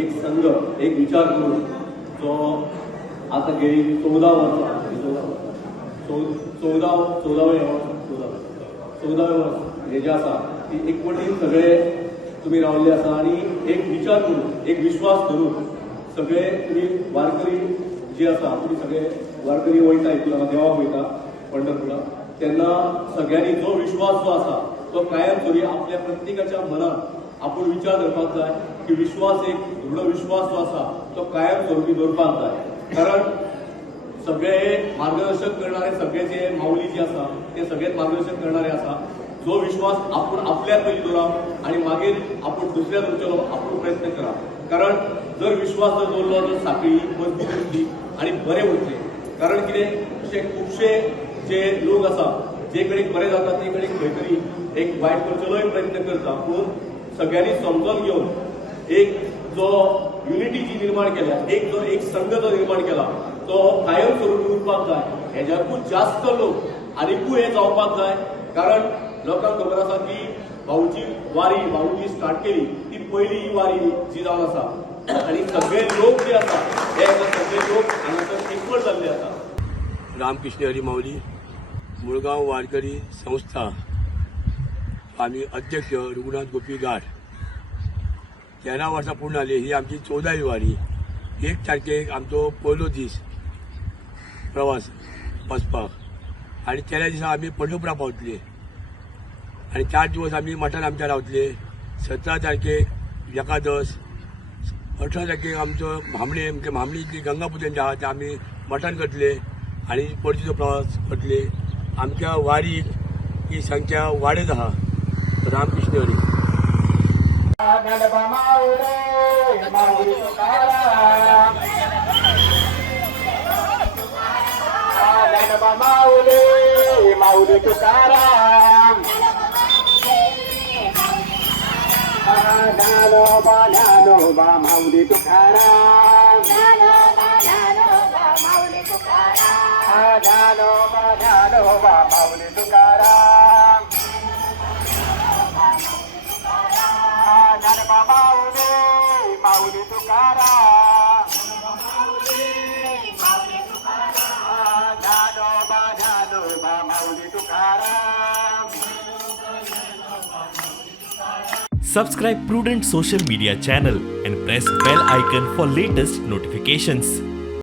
एक संघ एक विचार करून जो आता गेली 14 वर्सां 14वें वर्स हे जे आसा ती एकवटीन सगळे तुम्ही रावल्ले आसा आणि एक विचार करून एक विश्वास धरून सगळे तुम्ही वारकरी जे आसा तुम्ही सगळे वारकरी वयता हितून देवाक वयता पंढरपुराक तेन्ना सगळ्यांनी जो विश्वास जो आसा तो कायम तरी आपल्या प्रत्येकाच्या मनात आपण विचार धरपाक जाय की विश्वास एक दृढ विश्वास जो आसा तो कायम स्वरुपी दवरपाक जाय कारण सगळे मार्गदर्शक करणारे सगळे जे माऊली जे आसा ते सगळेच मार्गदर्शक करणारे आसा जो विश्वास आपण आपल्यात पयलीं दवरप आणि मागीर आपण दुसऱ्या दवरचो आपण प्रयत्न करप कारण जर विश्वास जर दवरलो तर साखळी मजबूत उरतली आणि बरें उरतले कारण कितें अशे खुबशे जे लोक आसा जे कडेन बरें जाता ते कडेन खंय तरी एक वायट करचलोय प्रयत्न करता पूण सगळ्यांनी समजून घेवन एक जो युनिटी जी निर्माण केल्या एक संघ जो निर्माण केला तो कायम स्वरुपी उरपाक जाय हेज्याकूच जास्त लोक आनीकूय हे जावपाक जाय कारण लोकांक खबर आसा की भाऊची वारी भाऊची स्टार्ट केली ती पहिली वारी जी जावन आसा आणि सगळे लोक जे आसा हे सगळे लोक हांगासर एकवट जाल्ले आसा रामकृष्ण हरी माऊली मुळगांव वारकरी संस्था आम्ही अध्यक्ष रघुनाथ गोपी गाड 13 वर्सां पूर्ण जाली ही आमची 14वी वारी 1 तारखेक आमचो पयलो दीस प्रवास वचपाक आणि 13 दिसा आमी पंढरपुरा पावतले आणि 4 दिवस आमी मठान आमच्या रावतले 17 तारखेक एकादस 18 तारखेक आमचो म्हामणेची गंगा पुजन जे आहा ते आमी मठान करतले आणि परतीचो प्रवास करतले आमच्या वारीक ही संख्या वाडत आहा रामकृष्ण हरी माऊली तुकाराम ज्ञानोबा ज्ञानोबा माऊली तुकाराम ज्ञानोबा ज्ञानोबा माऊली तुकाराम ज्ञानोबा माऊली तुकाराम ज्ञानोबा माऊली Tukaram. Subscribe Prudent social media channel and press bell icon for latest notifications.